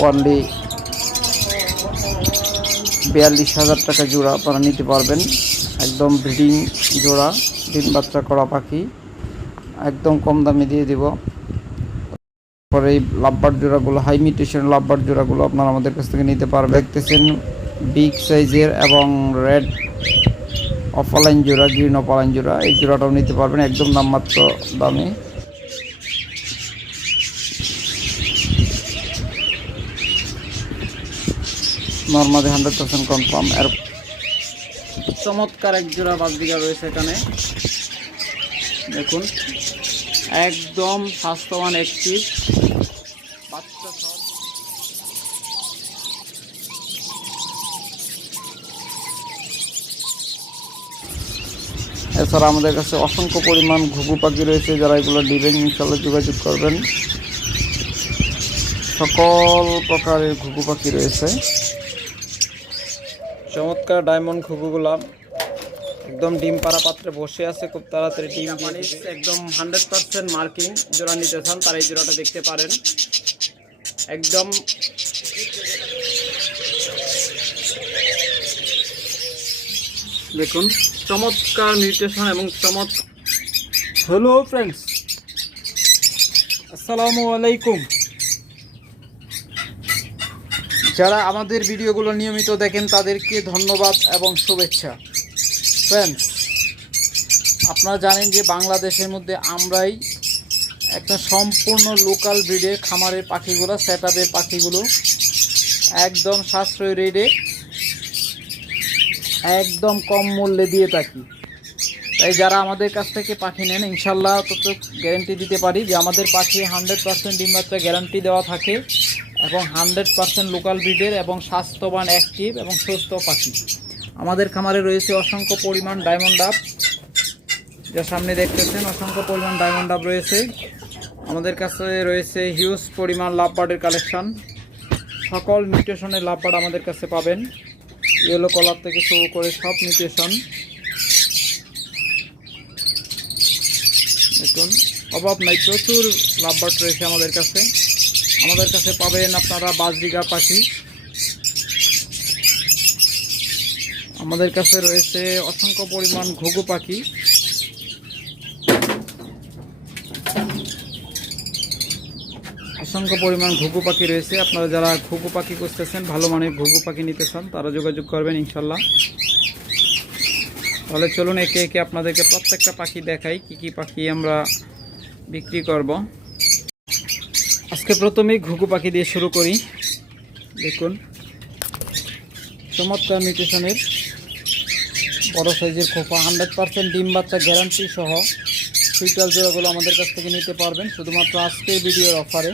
Only বিয়াল্লিশ হাজার টাকা জোড়া আপনারা নিতে পারবেন। একদম ব্রিডিং জোড়া ডিম বাচ্চা করা পাখি। একদম কম দামে দিয়ে দিব। তারপরে এই লাভবার জোড়াগুলো হাই মিউটেশন লাভবার জোড়াগুলো আপনারা আমাদের কাছ থেকে নিতে পারবেন। দেখতেছেন বিগ সাইজের এবং রেড অফলাইন জোড়া গ্রিন অফলাইন জোড়া, এই জোড়াটাও নিতে পারবেন। একদম নামমাত্র দামে। নর্মালি হান্ড্রেড পার্সেন্ট কনফার্ম এর চমৎকার এক জোড়া বাজবিঘা রয়েছে এখানে। দেখুন একদম স্বাস্থ্যবান একটি বাচ্চা এছাড়া আমাদের কাছে অসংখ্য পরিমাণ ঘুঘু পাখি রয়েছে যারা এগুলো নেবেন ইনশাল্লাহ যোগাযোগ করবেন। সকল প্রকারের ঘুঘু পাখি রয়েছে। চমৎকার ডায়মন্ড ঘুঘুগুলা একদম ডিম পাড়া পাত্রে বসে আছে খুব তাড়াতাড়ি ডিম একদম হান্ড্রেড পার্সেন্ট মার্কিং জোড়া নিতে চান তারা এই জোড়াটা দেখতে পারেন। একদম দেখুন চমৎকার মিউটেশন এবং চমৎকার হ্যালো ফ্রেন্ডস আসসালামু আলাইকুম। যারা আমাদের ভিডিওগুলো নিয়মিত দেখেন, তাদেরকে ধন্যবাদ এবং শুভেচ্ছা। ফ্রেন্ডস আপনারা জানেন যে বাংলাদেশের মধ্যে আমরাই একটা সম্পূর্ণ লোকাল ব্রিডের খামারের পাখিগুলো সেট পাখিগুলো একদম সাশ্রয় রেটে একদম কম মূল্যে দিয়ে থাকি। তাই যারা আমাদের কাছ থেকে পাখি নেন ইনশাল্লাহ তত গ্যারেন্টি দিতে পারি যে আমাদের পাখি হান্ড্রেড পার্সেন্ট ডিমবাচ্চা গ্যারান্টি দেওয়া থাকে। এবং হান্ড্রেড পার্সেন্ট লোকাল ব্রিডের এবং স্বাস্থ্যবান, অ্যাক্টিভ এবং সুস্থ পাখি। আমাদের খামারে রয়েছে অসংখ্য পরিমাণ ডায়মন্ড ডাব। যা সামনে দেখতেছেন, অসংখ্য পরিমাণ ডায়মন্ড ডাব রয়েছে। আমাদের কাছে রয়েছে হিউজ পরিমাণ লাভবার্ডের কালেকশন। সকল মিউটেশনের লাভবার্ড আমাদের কাছে পাবেন। ইয়েলো কলার থেকে শুরু করে সব মিউটেশন দেখুন, অভাব নাই, প্রচুর লাভবার্ড রয়েছে আমাদের কাছে। আমাদের কাছে পাবেন আপনারা বাজরিগা পাখি। আমাদের কাছে রয়েছে অসংখ্য পরিমাণ ঘুঘু পাখি। অসংখ্য পরিমাণ ঘুঘু পাখি রয়েছে। আপনারা যারা ঘুঘু পাখি করতেছেন ভালো মানের ঘুঘু পাখি নিতে চান, তারা যোগাযোগ করবেন ইনশাল্লাহ তাহলে চলুন একে একে আপনাদেরকে প্রত্যেকটা পাখি দেখাই, কি কি পাখি আমরা বিক্রি করব। আজকে প্রথমেই ঘুঘু পাখি দিয়ে শুরু করি। দেখুন, চমৎকার মিউটেশনের, বড় সাইজের খোপা হান্ড্রেড পারসেন্ট ডিম বাচ্চা গ্যারান্টি সহ সুইটাল জোড়াগুলো আমাদের কাছ থেকে নিতে পারবেন। শুধুমাত্র আজকের ভিডিওর অফারে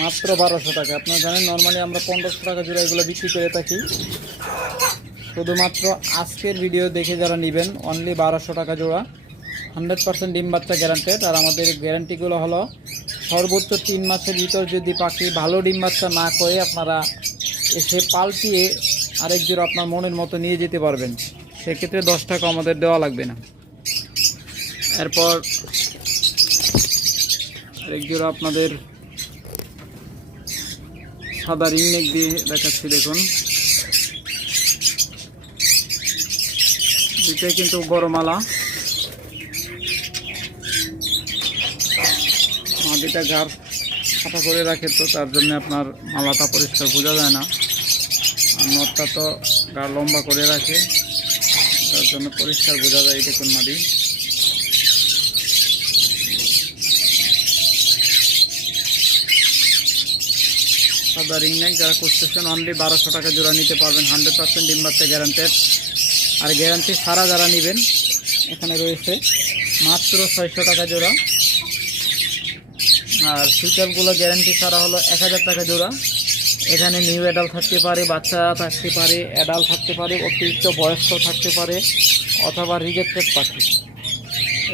মাত্র বারোশো টাকা। আপনারা জানেন নর্মালি আমরা পনেরোশো টাকা জোড়া এগুলো বিক্রি করে থাকি। শুধুমাত্র আজকের ভিডিও দেখে যারা নেবেন অনলি বারোশো টাকা জোড়া হান্ড্রেড পার্সেন্ট ডিম বাচ্চা গ্যারান্টেড আর আমাদের গ্যারান্টিগুলো হলো সর্বোচ্চ তিন মাসের ভিতর যদি পাখি ভালো ডিম বাচ্চা না করে আপনারা এসে পাল্টিয়ে আরেক জোড়া আপনার মনের মতো নিয়ে যেতে পারবেন। সেক্ষেত্রে দশ টাকা আমাদের দেওয়া লাগবে না। এরপর আরেক জোড়া আপনাদের সাদা রিংনেক দিয়ে দেখাচ্ছি, দেখুন। দুটাই কিন্তু বড় মালা। মাদিটা গার সাফা করে রাখে তো তার জন্য আপনার মালাটা পরিষ্কার বোঝা যায় না। আর নটটা তো গা লম্বা করে রাখে, তার জন্য পরিষ্কার বোঝা যায় এই দেখুন মাদি সাদা রিং নেক যারা করতেছেন অনলি বারোশো টাকা জোড়া নিতে পারবেন হান্ড্রেড পার্সেন্ট ডিম বাচ্চা গ্যারান্টেড আর গ্যারান্টি ছাড়া যারা নেবেন, এখানে রয়েছে মাত্র ছয়শো টাকা জোড়া। আর সুইটারগুলো গ্যারান্টি ছাড়া হলো এক হাজার টাকা জোড়া। এখানে নিউ অ্যাডাল থাকতে পারে, বাচ্চা থাকতে পারে অ্যাডাল থাকতে পারে, অতিরিক্ত বয়স্ক থাকতে পারে, অথবা রিজেক্টেড পাখি।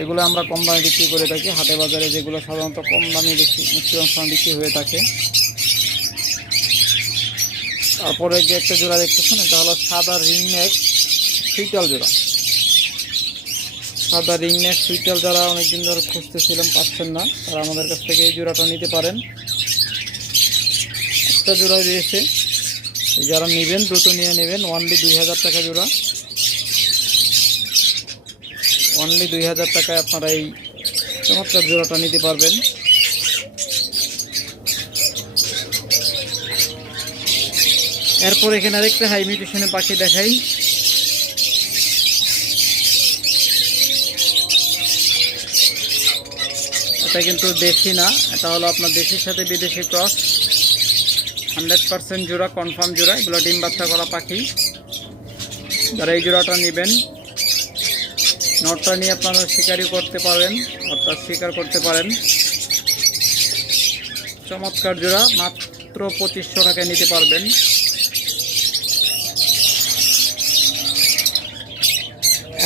এগুলো আমরা কম দামে বিক্রি করে থাকি। হাটে বাজারে যেগুলো সাধারণত কম দামে বিক্রি ম্যাক্সিমাম বিক্রি হয়ে থাকে। তারপরে যে একটা জোড়া দেখতেছেন, এটা হলো সাদা রিং নেক সুইটাল জোড়া। সাদা রিং নেক সুইটাল যারা অনেকদিন ধরে খুঁজতেছিলাম পাচ্ছেন না, তারা আমাদের কাছ থেকে এই জোড়াটা নিতে পারেন। একটা জোড়া রয়েছে। যারা নেবেন, দ্রুত নিয়ে নেবেন। অনলি দুই হাজার টাকা জোড়া। অনলি দুই হাজার টাকায় আপনারা এই চমৎকার জোড়াটা নিতে পারবেন। এরপর এখানে আরেকটা হাই মিউটেশনের পাখি দেখাই। এটা কিন্তু দেশি না, এটা হলো আপনার দেশির সাথে বিদেশি ক্রস হান্ড্রেড পার্সেন্ট জোড়া কনফার্ম জোড়া, এগুলো ডিম বাচ্চা করা পাখি। যারা এই জোড়াটা নেবেন, নটটা নিয়ে আপনারা শিকারি করতে পারেন, অর্থাৎ শিকার করতে পারেন। চমৎকার জোড়া, মাত্র পঁচিশশো টাকায় নিতে পারবেন।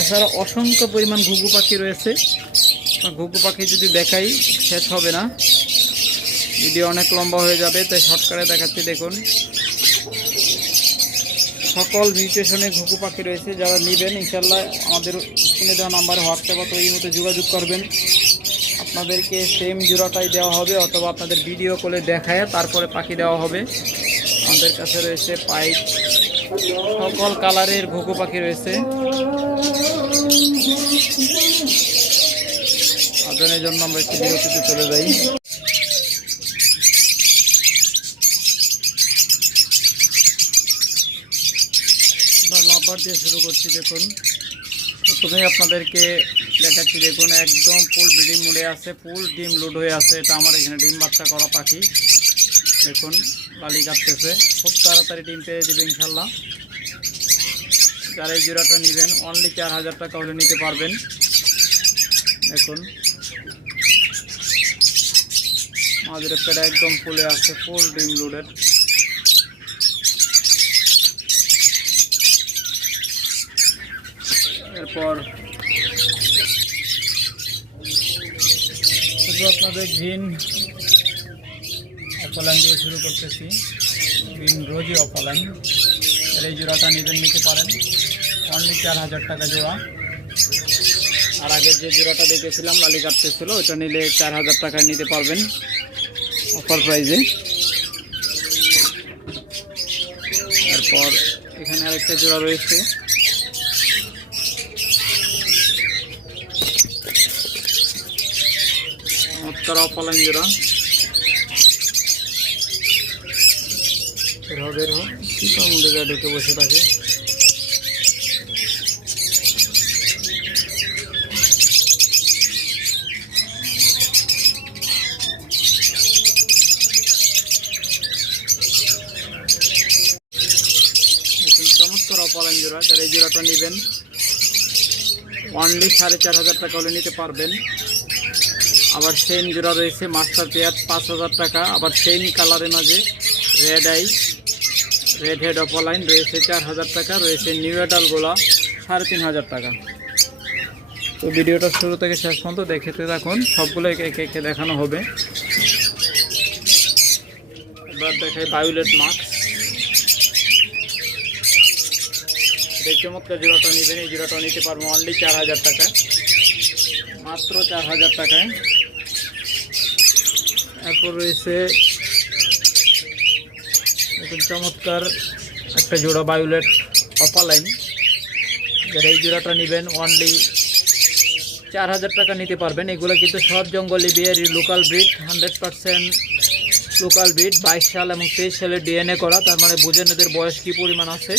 এছাড়া অসংখ্য পরিমাণ ঘুঘু পাখি রয়েছে। ঘুঘু পাখি যদি দেখাই, শেষ হবে না। ভিডিও অনেক লম্বা হয়ে যাবে, তাই শর্টকাটে দেখাচ্ছি, দেখুন। সকল মিউটেশনে ঘুঘু পাখি রয়েছে, যারা নেবেন ইনশাল্লাহ আমাদের স্ক্রিনে দেওয়া নাম্বারে হোয়াটসঅ্যাপ অথবা এই মতো যোগাযোগ করবেন। আপনাদেরকে সেম জোড়াটাই দেওয়া হবে, অথবা আপনাদের ভিডিও কলে দেখায় তারপরে পাখি দেওয়া হবে। আমাদের কাছে রয়েছে পাইপ। সকল কালারের ঘুঘু পাখি রয়েছে। আজনের জন্য আমরা একটু বিরতিতে চলে যাই। লাভবার দিয়ে শুরু করছি, দেখুন। প্রথমেই আপনাদেরকে দেখাচ্ছি, দেখুন, একদম ফুল ব্রিডিং মুড়ে আছে, ফুল ডিম লোড হয়ে আছে। এটা আমার এখানে ডিম বাচ্চা করা পাখি। দেখুন লালি কাটতেছে। খুব তাড়াতাড়ি ডিম পেয়ে দেবে ইনশাল্লাহ যারা এই জোড়াটা নেবেন অনলি চার হাজার টাকা হলে নিতে পারবেন। দেখুন মাঝের পেটা একদম ফুলে আছে ফুল ডিম লোডের এরপর শুধু আপনাদের গ্রিন অপালান দিয়ে শুরু করতেছি। গ্রিন রোজি অপালান এর এই জোড়াটা নেবেন নিতে পারেন। অনলি চার হাজার টাকা জোড়া। আর আগে যে জোড়াটা দেখেছিলাম, লালি কাটতেছিল ওটা নিলে চার হাজার টাকায় নিতে পারবেন। অফার প্রাইজে তারপর এখানে আরেকটা জোড়া রয়েছে। চমৎকার অপালান জোড়া। বের হ বের হ মধ্যে ঢুকে বসে থাকে। জোড়াটা নেবেন। অনলি সাড়ে চার হাজার টাকা হলে নিতে পারবেন। আবার সেম জোড়া রয়েছে মাস্টার পেয়ার, পাঁচ হাজার টাকা। আবার সেম কালারের মাঝে red eye red head opaline রয়েছে চার হাজার টাকা, রয়েছে নিউ এডালগুলা সাড়ে তিন হাজার টাকা। তো ভিডিওটা শুরু থেকে শেষ পর্যন্ত দেখতে থাকুন, সবগুলো একে একে একে দেখানো হবে। এবার দেখাই বায়োলেট মাস্ক এই চমৎকার জোড়াটা নেবেন এই জোড়াটা নিতে পারব অনলি চার হাজার টাকা মাত্র চার হাজার টাকায়। এরপর রয়েছে চমৎকার একটা জোড়া বায়োলেট অপালাইন যারা এই জোড়াটা নেবেন অনলি চার হাজার টাকা নিতে পারবেন। এগুলো কিন্তু সব জঙ্গলি বিয়ারি local breed hundred percent local breed বাইশ সাল এবং তেইশ সালে ডিএনএ করা। তার মানে বুঝেন এদের বয়স কী পরিমাণ আছে?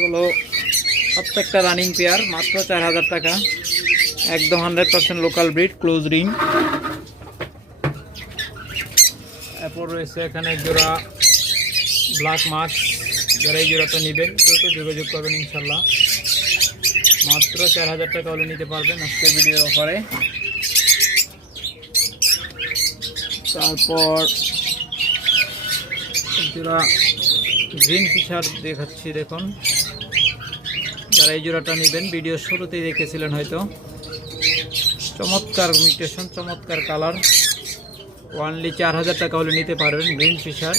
এগুলো প্রত্যেকটা রানিং পেয়ার মাত্র চার হাজার টাকা। একদম hundred percent local breed close ring এরপর রয়েছে এখানে জোড়া ব্ল্যাক মাছ যারা এই জোড়াটা নেবেন তো যোগাযোগ করবেন ইনশাল্লাহ। মাত্র চার হাজার টাকা হলে নিতে পারবেন আজকে ভিডিওর অফারে তারপর জোড়া গ্রিন ফিশার দেখাচ্ছি, দেখুন। যারা এই জোড়াটা নেবেন ভিডিও শুরুতেই দেখেছিলেন হয়তো। চমৎকার মিউটেশন চমৎকার কালার ওয়ানলি চার হাজার টাকা হলে নিতে পারবেন গ্রিন ফিশার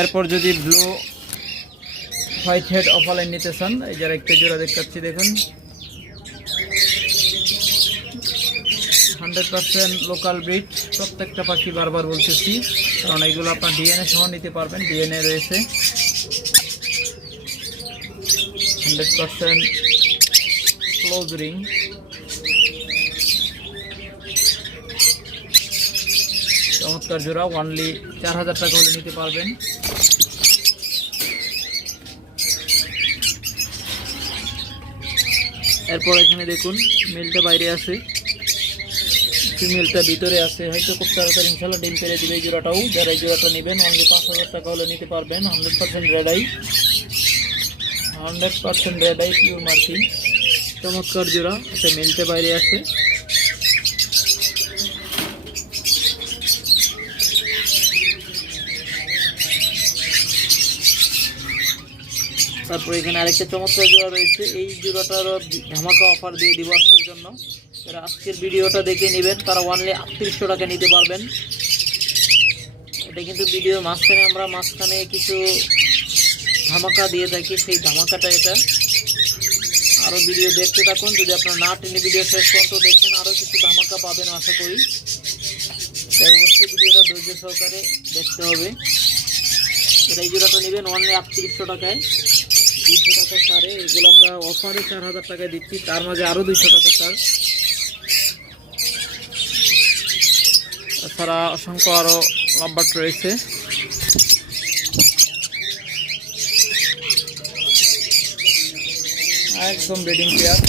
এরপর যদি ব্লু হোয়াইট হেড অফালাইন নিতে চান, এই যারা একটা জোড়া দেখতে পাচ্ছি দেখুন। হান্ড্রেড পার্সেন্ট লোকাল ব্রিড প্রত্যেকটা পাখি বারবার বলতেছি, কারণ এইগুলো আপনার ডিএনএ সহ নিতে পারবেন ডিএনএ রয়েছে। হান্ড্রেড পার্সেন্ট ক্লোজ রিং চমৎকার জোড়া ওয়ানলি চার হাজার টাকা হলে নিতে পারবেন। এরপর এখানে দেখুন, মিলটা বাইরে আছে। ফিমেলটা ভিতরে আছে, হয়তো খুব তাড়াতাড়ি ইনশাল্লাহ ডিম পেরে দিবে এই জোড়াটাও। যারা এই জোড়াটা নেবেন অনলি পাঁচ হাজার টাকা হলে নিতে পারবেন hundred percent red eye hundred percent red eye pure marking চমৎকার জোড়া, এটা মিলতে বাইরে আছে। তারপরে এখানে আরেকটা চমৎকার জোড়া রয়েছে, এই জোড়াটার ধামাকা অফার দিয়ে দিব আজকের জন্য। আজকের ভিডিওটা দেখে নেবেন, তারা ওয়ানলি আটত্রিশশো টাকা নিতে পারবেন। এটা কিন্তু ভিডিওর মাঝখানে আমরা মাঝখানে কিছু ধামাকা দিয়ে থাকি, সেই ধামাকাটা এটা। আরও ভিডিও দেখতে থাকুন, যদি আপনার না টেনে ভিডিও শেষ পর্যন্ত দেখেন আরও কিছু ধামাকা পাবেন আশা করি। অবশ্যই ভিডিওটা ধৈর্য সহকারে দেখতে হবে। এটা এই জোড়াটা নেবেন অনলি আটত্রিশশো টাকায়। দুইশো টাকা সারে, এগুলো আমরা অফারে চার হাজার টাকায় দিচ্ছি, তার মাঝে আরও দুইশো টাকা সার। তাছাড়া অসংখ্য আরও লম্বাট রয়েছে। একদম ব্রিডিং পেয়ার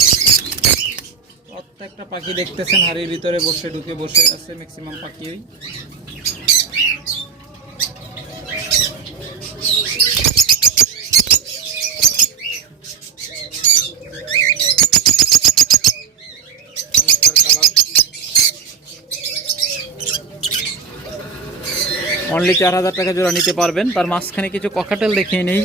প্রত্যেকটা পাখি দেখতেছেন, হাড়ির ভিতরে বসে, ঢুকে বসে আছে ম্যাক্সিমাম পাখি। অনলি চার হাজার টাকা জোড়া নিতে পারবেন। তার মাঝখানে কিছু ককাটেল দেখিয়ে নেই।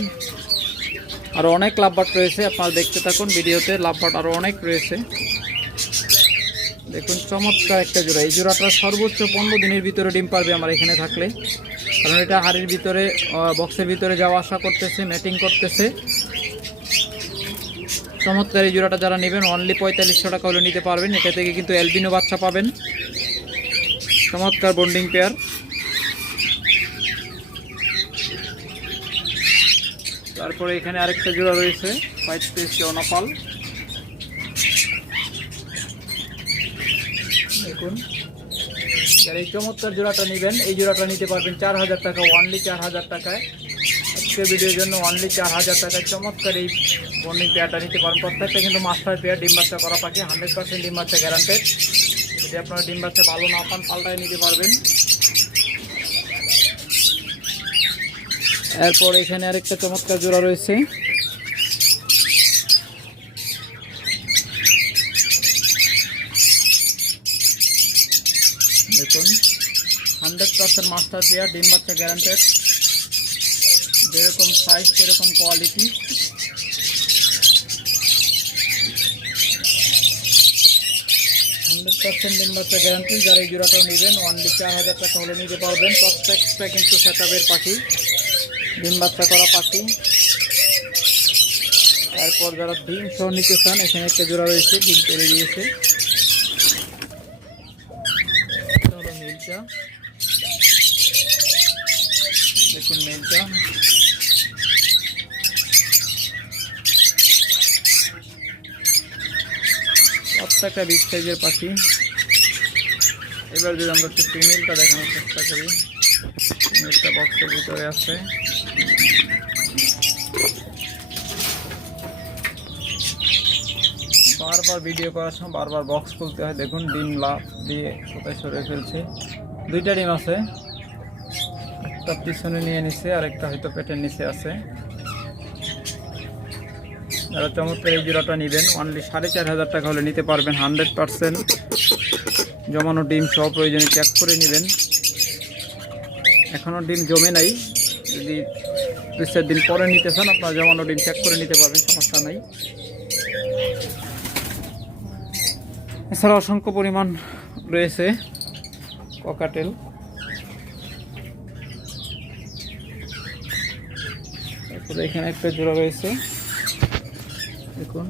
আরও অনেক লাভবাট রয়েছে, আপনারা দেখতে থাকুন ভিডিওতে। লাভবাট আরও অনেক রয়েছে। দেখুন, চমৎকার একটা জোড়া। এই জোড়াটা সর্বোচ্চ পনেরো দিনের ভিতরে ডিম পারবে আমার এখানে থাকলে। কারণ এটা হাড়ির ভিতরে বক্সের ভিতরে যাওয়া আসা করতেছে ম্যাটিং করতেছে। চমৎকার এই জোড়াটা যারা নেবেন অনলি পঁয়তাল্লিশশো টাকা হলে নিতে পারবেন। এটা থেকে কিন্তু অ্যালবিনো বাচ্চা পাবেন। চমৎকার বন্ডিং পেয়ার তারপরে এখানে আরেকটা জোড়া রয়েছে হোয়াইট স্পেস জনপাল দেখুন এই চমৎকার জোড়াটা নেবেন, এই জোড়াটা নিতে পারবেন চার হাজার টাকা ওয়ানলি চার হাজার টাকায়। আজকের ভিডিওর জন্য ওয়ানলি চার হাজার টাকায় চমৎকার এই বর্নিং পেয়ারটা নিতে পারেন প্রত্যেকটা কিন্তু মাস্টার পেয়ার, ডিম বাচ্চা করা পাখি হান্ড্রেড পার্সেন্ট ডিম বাচ্চা গ্যারান্টেড যদি আপনারা ডিম বাচ্চা ভালো না পান, পাল্টায় নিতে পারবেন। এরপর এখানে আরেকটা চমৎকার জোড়া রয়েছে। দেখুন হান্ড্রেড পার্সেন্ট মাস্টার পেয়ার ডিম বাচ্চা গ্যারান্টেড যেরকম সাইজ সেরকম কোয়ালিটি হান্ড্রেড পার্সেন্ট ডিম যারা এই জোড়াটা নেবেন ওয়ানলি চার হাজার টাকা হলে নিতে পারবেন। প্রত্যেকটা কিন্তু সেটাবের পাখি ডিম বাচ্চা করা পাখি। তারপর যারা ডিম সহ নিতে চান, এখানে একটা জোড়া রয়েছে, ডিম পেরে দিয়েছে মেলটা। দেখুন মেলটা। প্রত্যেকটা বিগ সাইজের পাখি। এবার যদি আমরা একটু ফিমেলটা দেখানোর চেষ্টা করি, ফিমেলটা বক্সের ভিতরে আছে। বারবার ভিডিও করার সময় বারবার বক্স খুলতে হয়। দেখুন, ডিম লাভ দিয়ে কোথায় সরে ফেলছে। দুইটা ডিম আছে। একটা পিছনে নিয়ে নিছে আর একটা হয়তো পেটের নিচে আছে। যারা চমৎকার এই জোড়াটা নেবেন অনলি সাড়ে চার হাজার টাকা হলে নিতে পারবেন হান্ড্রেড পার্সেন্ট জমানো ডিম সব প্রয়োজনে চেক করে নেবেন। এখনও ডিম জমে নাই। যদি দু চার দিন পরে নিতে চান, আপনারা জমানো ডিম চেক করে নিতে পারবেন, সমস্যা নাই। এছাড়া অসংখ্য পরিমাণ রয়েছে ককাটেল। তারপরে এখানে একটা জোড়া রয়েছে। দেখুন,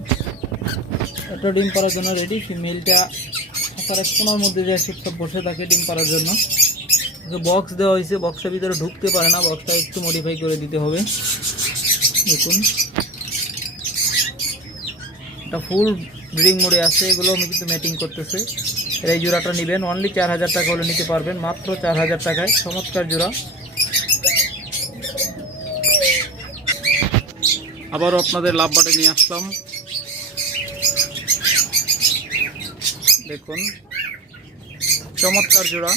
একটা ডিম পাড়ার জন্য রেডি ফিমেলটা এক কোনার মধ্যে যায় চুপচাপ বসে থাকে ডিম পাড়ার জন্য। বক্স দেওয়া হয়েছে বক্সের ভিতরে ঢুকতে পারে না বক্সটা একটু মডিফাই করে দিতে হবে। দেখুন। এটা ফুল ব্রিডিং মোডে আছে, এগুলো আমি কিন্তু ম্যাটিং করতেছে। এই জোড়াটা নেবেন অনলি চার হাজার টাকা হলে নিতে পারবেন, মাত্র চার হাজার টাকায়, চমৎকার জোড়া। আবারও আপনাদের লাভ বাটে নিয়ে আসলাম। দেখুন, চমৎকার জোড়া।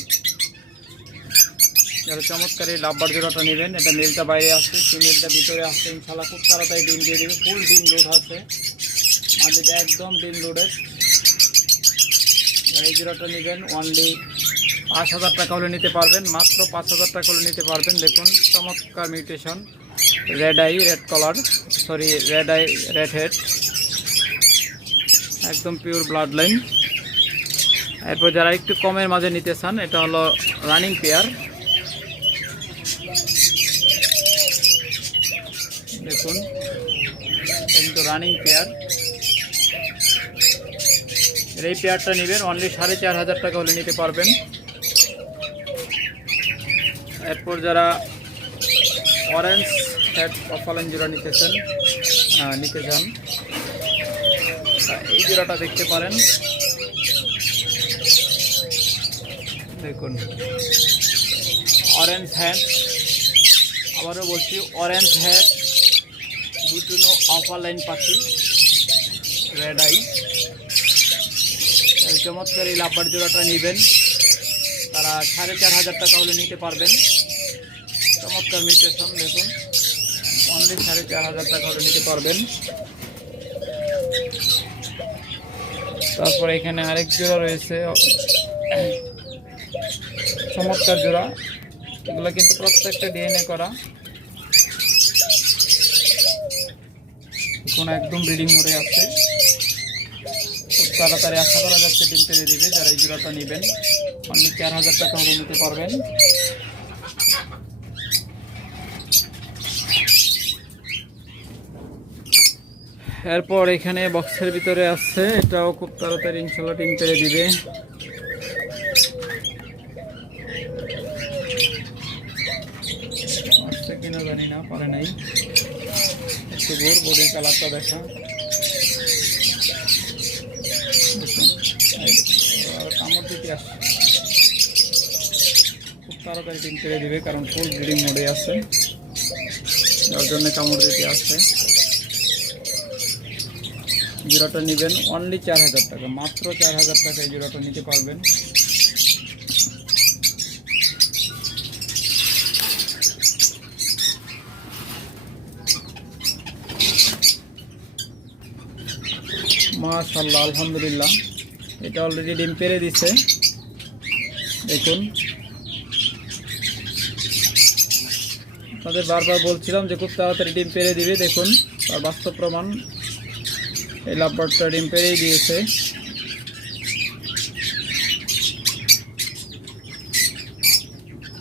যারা চমৎকার এই লাভবার জোড়াটা নেবেন। এটা মেলটা বাইরে আসছে ফিমেলটা ভিতরে আসছে ইনশাল্লাহ খুব তাড়াতাড়ি ডিম দিয়ে দেবে। ফুল ডিম লোড আছে। আর এটা একদম ডিম লোডেড এই জোড়াটা নেবেন অনলি পাঁচ হাজার টাকা হলে নিতে পারবেন। মাত্র পাঁচ হাজার টাকা হলে নিতে পারবেন। দেখুন, চমৎকার mutation red eye red colour sorry red eye red head একদম পিওর ব্লাড লাইন এরপর যারা একটু কমের মাঝে নিতে চান, এটা হলো রানিং পেয়ার দেখুন কিন্তু রানিং পেয়ার এই পেয়ারটা নেবেন অনলি সাড়ে চার হাজার টাকা হলে নিতে পারবেন। এরপর যারা অরেঞ্জ হেড অফালাইন জোড়া নিতেছেন আহ, নিতে চান এই জোড়াটা দেখতে পারেন। দেখুন অরেঞ্জ হ্যান্ড আবারও বলছি অরেঞ্জ হ্যাড দুটো অফার লাইন পাখি রেড আই চমৎকার এই লাভবার জোড়াটা নেবেন। তারা সাড়ে চার হাজার টাকা হলে নিতে পারবেন। চমৎকার মিউটেশন দেখুন। অনলি সাড়ে চার হাজার টাকা হলে নিতে পারবেন। তারপরে এখানে আরেক জোড়া রয়েছে। চমৎকার জোড়া। এগুলো কিন্তু প্রত্যেকটা ডিএনএ করা। এখন একদম ব্রিডিং মোডে আছে। খুব তাড়াতাড়ি আশা করা যাচ্ছে ডিম পেরে দিবে, যারা এই জোড়াটা নেবেন। অনলি চার হাজার টাকা হলে নিতে পারবেন। এরপর এখানে বক্সের ভিতরে আছে, এটাও খুব তাড়াতাড়ি ইনশাল্লাহ ডিম পেরে দিবে আসছে কিনা জানি না পারে নাই বোর বডির কালারটা দেখা কামড় দিতে আসছে। খুব তাড়াতাড়ি ডিম পেরে দিবে, কারণ ফুল ব্রিডিং মোডে আছে। যার জন্য কামড় দিতে আসছে। জোড়াটা নেবেন অনলি চার হাজার টাকা, মাত্র চার হাজার টাকা এই জোড়াটা নিতে পারবেন। মাশাল্লাহ আলহামদুলিল্লাহ। এটা অলরেডি ডিম পেরে দিছে। দেখুন। আপনাদের বারবার বলছিলাম যে খুব তাড়াতাড়ি ডিম পেরে দিবে, দেখুন, তার বাস্তব প্রমাণ। এই লাভবারটা ডিম পেরেই দিয়েছে।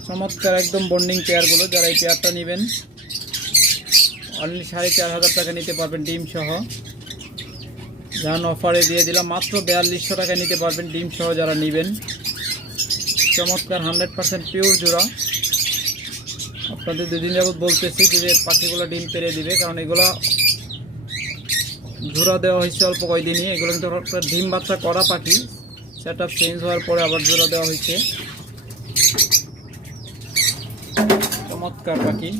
চমৎকার একদম বন্ডিং পেয়ারগুলো, যারা এই পেয়ারটা নেবেন অনলি সাড়ে চার হাজার টাকা নিতে পারবেন ডিম সহ। যান অফারে দিয়ে দিলাম মাত্র বিয়াল্লিশশো টাকা নিতে পারবেন, ডিম সহ যারা নেবেন। চমৎকার, হান্ড্রেড পার্সেন্ট পিওর জোড়া। আপনাদের দুদিন যাবত বলতেছি যে পাখিগুলো ডিম পেরে দিবে, কারণ এগুলো জোড়া দেওয়া হয়েছে অল্প কয়দিনই। এগুলো কিন্তু ডিম বাচ্চা করা পাখি। সেট আপ চেঞ্জ হওয়ার পরে আবার জোড়া দেওয়া হয়েছে। চমৎকার পাখি।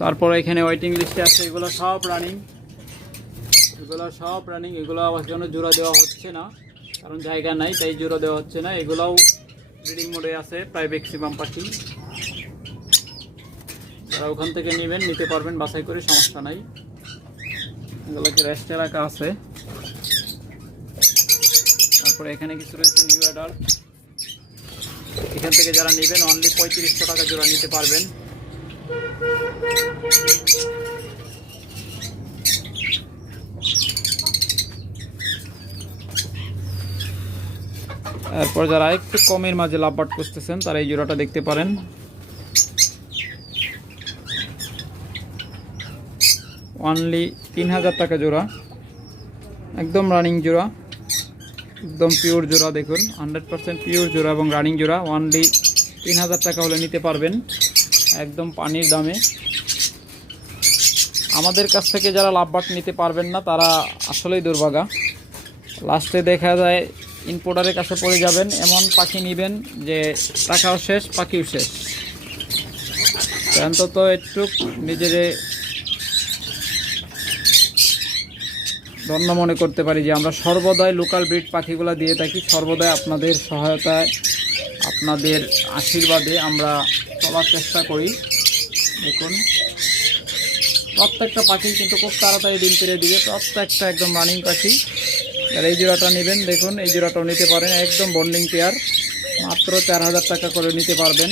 তারপর এখানে ওয়েটিং লিস্টে আছে, এগুলো সব রানিং এগুলো সব রানিং এগুলো আমার জন্য জোড়া দেওয়া হচ্ছে না, কারণ জায়গা নাই, তাই জোড়া দেওয়া হচ্ছে না। এগুলোও ব্রিডিং মোডে আছে, প্রায় ম্যাক্সিমাম পাখি। তারা ওখান থেকে নেবেন, নিতে পারবেন, বাছাই করে, সমস্যা নাই। এগুলোকে রেস্টে রাখা আছে? তারপরে এখানে কিছু রয়েছে নিউ এখান থেকে যারা নেবেন অনলি পঁয়ত্রিশশো টাকা জোড়া নিতে পারবেন। এরপর যারা একটু কমের মাঝে লাভবাট করতেছেন, তারা এই জোড়াটা দেখতে পারেন। অনলি তিন হাজার টাকা জোড়া। একদম রানিং জোড়া। একদম পিওর জোড়া, দেখুন। হান্ড্রেড পার্সেন্ট পিওর জোড়া এবং রানিং জোড়া। অনলি তিন হাজার টাকা হলে নিতে পারবেন। একদম পানির দামে। আমাদের কাছ থেকে যারা লাভবাট নিতে পারবেন না, তারা আসলেই দুর্ভাগা। লাস্টে দেখা যায় ইনপোর্টারের কাছে পড়ে যাবেন, এমন পাখি নেবেন যে টাকাও শেষ, পাখিও শেষ। অন্তত একটু নিজের ধন্য মনে করতে পারি যে আমরা সর্বদাই লোকাল ব্রিড পাখিগুলো দিয়ে থাকি, সর্বদাই আপনাদের সহায়তায়, আপনাদের আশীর্বাদে আমরা চলার চেষ্টা করি। দেখুন, প্রত্যেকটা পাখি কিন্তু খুব তাড়াতাড়ি ডিম পেরে দিবে, প্রত্যেকটা একদম রানিং পাখি। আর এই জোড়াটা নেবেন, দেখুন, এই জোড়াটাও নিতে পারেন, একদম বন্ডিং পেয়ার মাত্র চার হাজার টাকা করে নিতে পারবেন।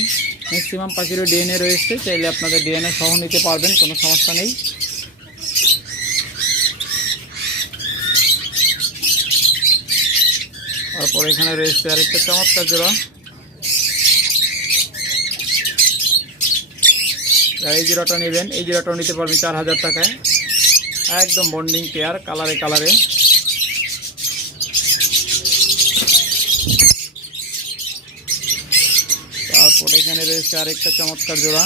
ম্যাক্সিমাম পাখিরও ডিএনএ রয়েছে, চাইলে আপনাদের ডিএনএ সহ নিতে পারবেন, কোনো সমস্যা নেই। তারপর এখানে রয়েছে আরেকটা চমৎকার জোড়া। এই জোড়াটা নেবেন, এই জোড়াটাও নিতে পারবেন চার হাজার টাকায়। একদম বন্ডিং পেয়ার কালারে কালারে তারপর এখানে রয়েছে আরেকটা চমৎকার জোড়া।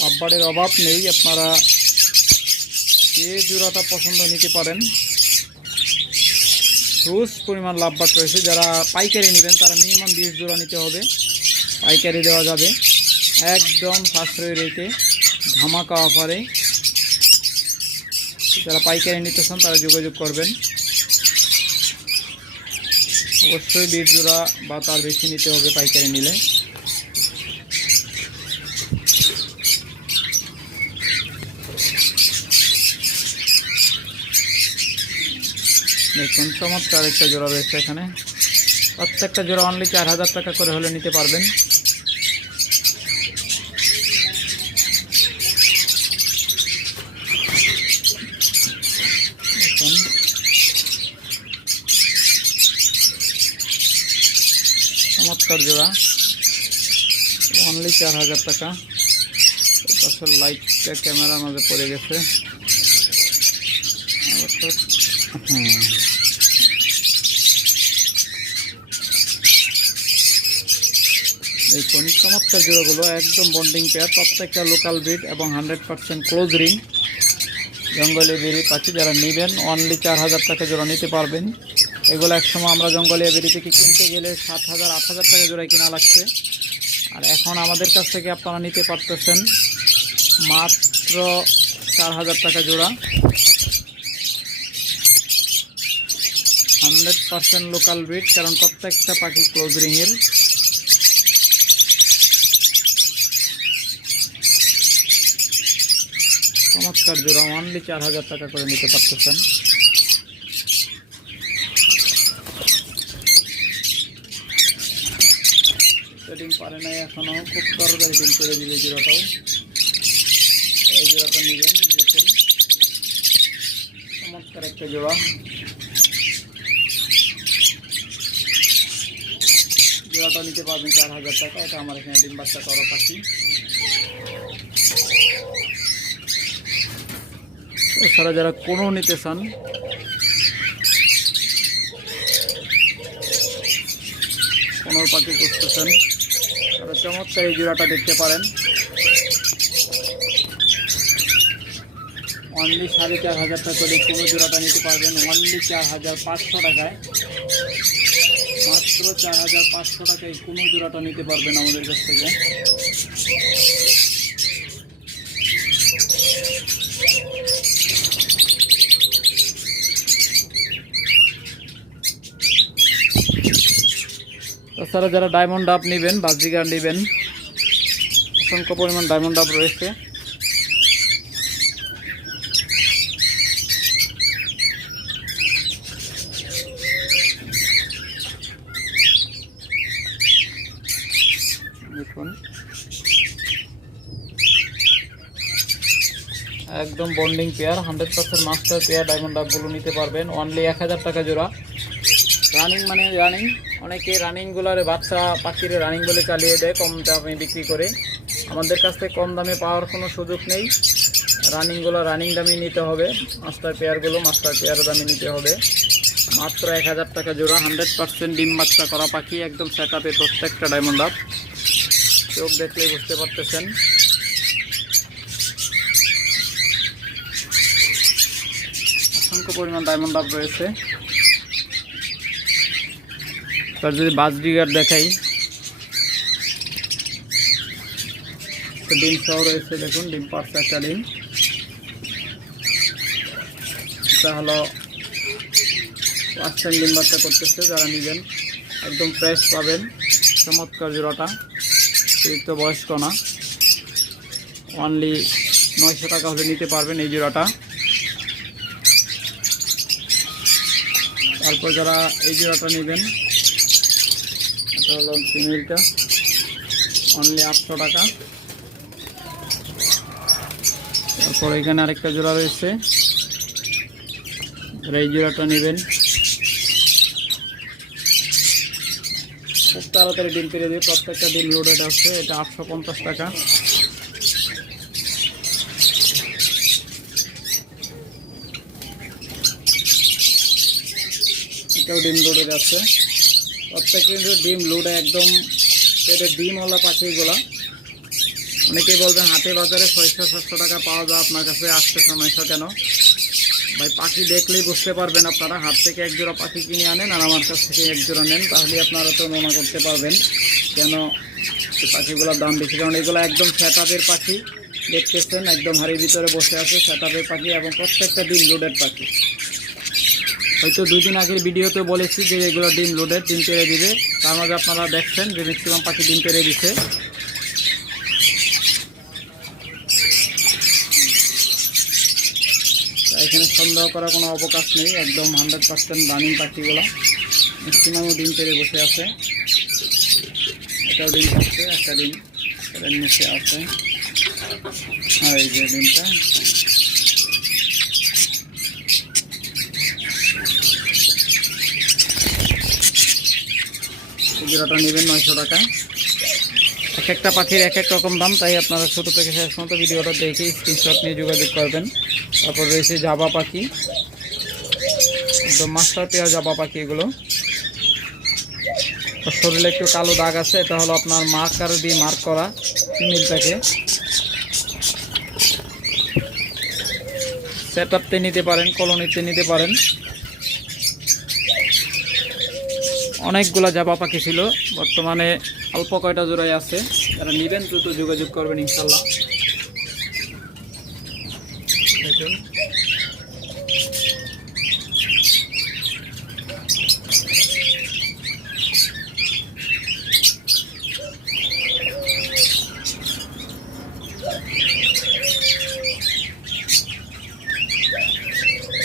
লাভবারের অভাব নেই, আপনারা যে জোড়াটা পছন্দ নিতে পারেন। রোজ পরিমাণ লাভবাট রয়েছে। যারা পাইকারি নেবেন, তারা মিনিমাম বিশ জোড়া নিতে হবে। পাইকারি দেওয়া যাবে। একদম সাশ্রয় রেটে ধামাকা অফারে যারা পাইকারি নিতে চান, তারা যোগাযোগ করবেন। অবশ্যই বিশ জোড়া বা তার বেশি নিতে হবে পাইকারি নিলে। দেখুন, চমৎকার একটা জোড়া রয়েছে এখানে। প্রত্যেকটা জোড়া অনলি চার হাজার টাকা করে হলে নিতে পারবেন দেখুন চমৎকার জোড়া। অনলি চার হাজার টাকা। পাশের লাইটটা ক্যামেরার মাঝে পড়ে গেছে। হুম। দেখুন চমৎকার জোড়াগুলো, একদম বন্ডিং পেয়ার প্রত্যেকটা লোকাল ব্রিড এবং হান্ড্রেড পার্সেন্ট ক্লোজ রিং জঙ্গলি বেরি পাখি যারা নেবেন অনলি চার হাজার টাকা জোড়া নিতে পারবেন। এগুলো একসময় আমরা জঙ্গলিয়া বেরি থেকে কিনতে গেলে সাত হাজার, আট হাজার টাকা জোড়ায় কেনা লাগছে। আর এখন আমাদের কাছ থেকে আপনারা নিতে পারতেছেন মাত্র চার হাজার টাকা জোড়া। হান্ড্রেড পার্সেন্ট লোকাল ব্রিড, কারণ প্রত্যেকটা পাখি ক্লোজ রিংয়ের। চমৎকার জোড়া অনলি চার হাজার টাকা করে নিতে পারতেছেন। ডিম পারে নাই এখনও। খুব তাড়াতাড়ি ডিম করে দিবে জোড়াটাও এই জোড়াটা নেবেন, দেখুন। চমৎকার একটা জোড়া। জোড়াটা নিতে পারবেন চার হাজার টাকা। এটা আমার এখানে ডিম বাচ্চা করা পাখি। এছাড়া যারা কোনো নিতে চান কোনোর পাখি করতেছেন তারা চমৎকার এই জোড়াটা দেখতে পারেন। অনলি সাড়ে চার হাজার টাকা করে কোনো জোড়াটা নিতে পারবেন। অনলি চার হাজার পাঁচশো টাকায়। মাত্র চার হাজার পাঁচশো টাকায় কোনো জোড়াটা নিতে পারবেন আমাদের কাছ থেকে। তাছাড়া যারা ডায়মন্ড ডাব নেবেন বাজিগার নেবেন, অসংখ্য পরিমাণ ডায়মন্ড ডাব রয়েছে। একদম bonding pair hundred percent master pair diamond ডাবগুলো নিতে পারবেন। অনলি এক হাজার টাকা জোড়া। রানিং মানে রানিং অনেকে রানিংগুলার বাচ্চা পাখির রানিং চালিয়ে দেয়, কম দামে বিক্রি করে। আমাদের কাছ থেকে কম দামে পাওয়ার কোনো সুযোগ নেই। রানিংগুলো রানিং দামে নিতে হবে। মাস্টার পেয়ারগুলো মাস্টার পেয়ার দামে নিতে হবে। মাত্র এক হাজার টাকা জোড়া হান্ড্রেড পার্সেন্ট ডিম বাচ্চা করা পাখি, একদম সেট আপে প্রত্যেকটা ডায়মন্ড আপ চোখ দেখলেই বুঝতে পারতেছেন। অসংখ্য পরিমাণ ডায়মন্ড আপ রয়েছে। তার যদি বাস ডিগার দেখাই ডিম সহ রয়েছে দেখুন, ডিম পার্স একটা ডিম। এটা হলো টাইম ডিম বাচ্চা করতেছে, যারা নেবেন, একদম ফ্রেশ পাবেন। চমৎকার জোড়াটা অতিরিক্ত বয়স্ক না। অনলি নয়শো টাকা হলে নিতে পারবেন এই জোড়াটা। তারপর যারা এই জোড়াটা নেবেন এটা হলো ফিমেলটা অনলি আটশো টাকা। তারপর এখানে আরেকটা জোড়া রয়েছে। এই জোড়াটা নেবেন। খুব তাড়াতাড়ি ডিম পেরে দিয়ে প্রত্যেকটা ডিম লোডেড আছে। এটা আটশো পঞ্চাশ টাকা। এটাও ডিম লোডেড আছে। প্রত্যেকটা কিন্তু ডিম, লোড একদম পেটে ডিমওয়ালা পাখিগুলা। অনেকেই বলবেন হাটে বাজারে ছয়শো, সাতশো টাকা পাওয়া যায়, আপনার কাছে আসতেছে নয়শো কেন? ভাই, পাখি দেখলেই বুঝতে পারবেন আপনারা, হাট থেকে এক জোড়া পাখি কিনে আনেন আর আমার কাছ থেকে এক জোড়া নেন, তাহলে আপনারা তো মনে করতে পারবেন কেন পাখিগুলোর দাম বেশি। কারণ এগুলো একদম সেটাপের পাখি, দেখতেছেন, একদম হাড়ির ভিতরে বসে আছে সেটাপের পাখি এবং প্রত্যেকটা ডিম লোডেড পাখি। হয়তো দুই দিন আগের ভিডিওতে বলেছি যে এগুলো ডিম লোডেড ডিম পেরে দিবে। তার মাঝে আপনারা দেখছেন যে ম্যাক্সিমাম পাখি ডিম পেরে দিচ্ছে এখানে সন্দেহ করার কোনো অবকাশ নেই, একদম হান্ড্রেড পার্সেন্ট রানিং পাখিগুলো। ম্যাক্সিমামও ডিম পেরে বসে আছে। এটাও ডিম পাচ্ছে একটা ডিম। নিচে আছে। আর এই যে ডিমটা। খুচরাটা নেবেন নয়শো টাকা। এক একটা পাখির এক এক রকম দাম, তাই আপনারা ছোটো থেকে শেষ পর্যন্ত ভিডিওটা দেখে স্ক্রিনশট নিয়ে যোগাযোগ করবেন। তারপর রয়েছে জাবা পাখি। একদম মাস্টার পেয়ার জাবা পাখি এগুলো। শরীরে একটু কালো দাগ আছে, এটা হলো আপনার মার্কার দিয়ে মার্ক করা ফিমেলটাকে সেট আপতে নিতে পারেন কলোনিতে নিতে পারেন। অনেকগুলা জাবা পাখি ছিল। বর্তমানে অল্প কয়টা জোড়াই আছে। যারা নেবেন, দ্রুত যোগাযোগ করবেন ইনশাল্লাহ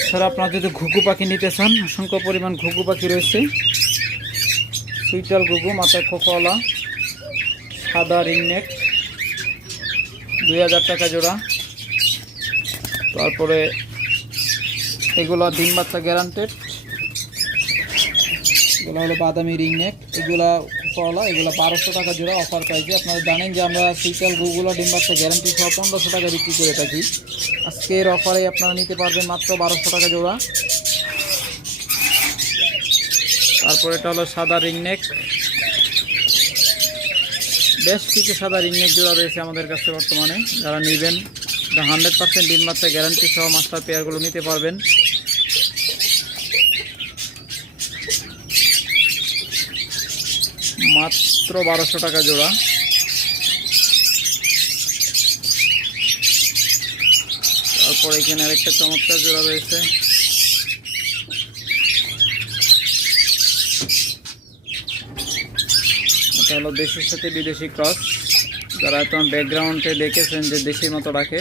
স্যার, আপনারা যদি ঘুঘু পাখি নিতে চান, অসংখ্য পরিমাণ ঘুঘু পাখি রয়েছে। সুইটাল ঘুঘু, মাথায় খোফাওয়ালা সাদা রিংনেক দুই হাজার টাকা জোড়া। তারপরে এগুলো ডিম বাচ্চা গ্যারান্টেড এগুলো হলো বাদামি রিং রিংনেক এগুলা খোফাওয়ালা এগুলো বারোশো টাকা জোড়া অফার পাইছে। আপনারা জানেন যে আমরা সুইটাল ঘুগুলো ডিম বাচ্চা গ্যারান্টি সহ পনেরোশো টাকা বিক্রি করে থাকি। আজকের অফারে আপনারা নিতে পারবেন মাত্র বারোশো টাকা জোড়া। তারপর এটা হলো সাদা রিংনেক বেশ কিছু সাদা রিংনেক জোড়া রয়েছে আমাদের কাছে বর্তমানে। যারা নেবেন হান্ড্রেড পার্সেন্ট ডিম বাচ্চা গ্যারান্টি সহ মাস্টার পেয়ারগুলো নিতে পারবেন। মাত্র বারোশো টাকা জোড়া। তারপর এখানে আরেকটা চমৎকার জোড়া রয়েছে। হলো দেশের সাথে বিদেশি ক্রস। যারা তোমার ব্যাকগ্রাউন্ডে দেখেছেন যে দেশির মতো রাখে,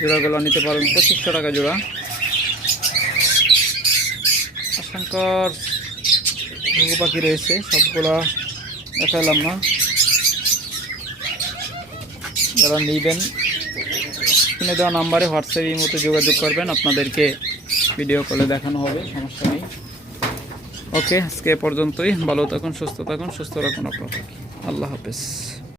জোড়াগুলো নিতে পারবেন, পঁচিশশো টাকা জোড়া। অসংখ্যর ঘুঘু পাখি রয়েছে, সবগুলা দেখালাম না। যারা নেবেন, কিনে দেওয়া নাম্বারে হোয়াটসঅ্যাপ এই মতো যোগাযোগ করবেন, আপনাদেরকে ভিডিও কলে দেখানো হবে, সমস্যা নেই। ওকে আজকে পর্যন্তই। ভালো থাকুন সুস্থ থাকুন সুস্থ রাখুন আপনার আল্লাহ হাফেজ।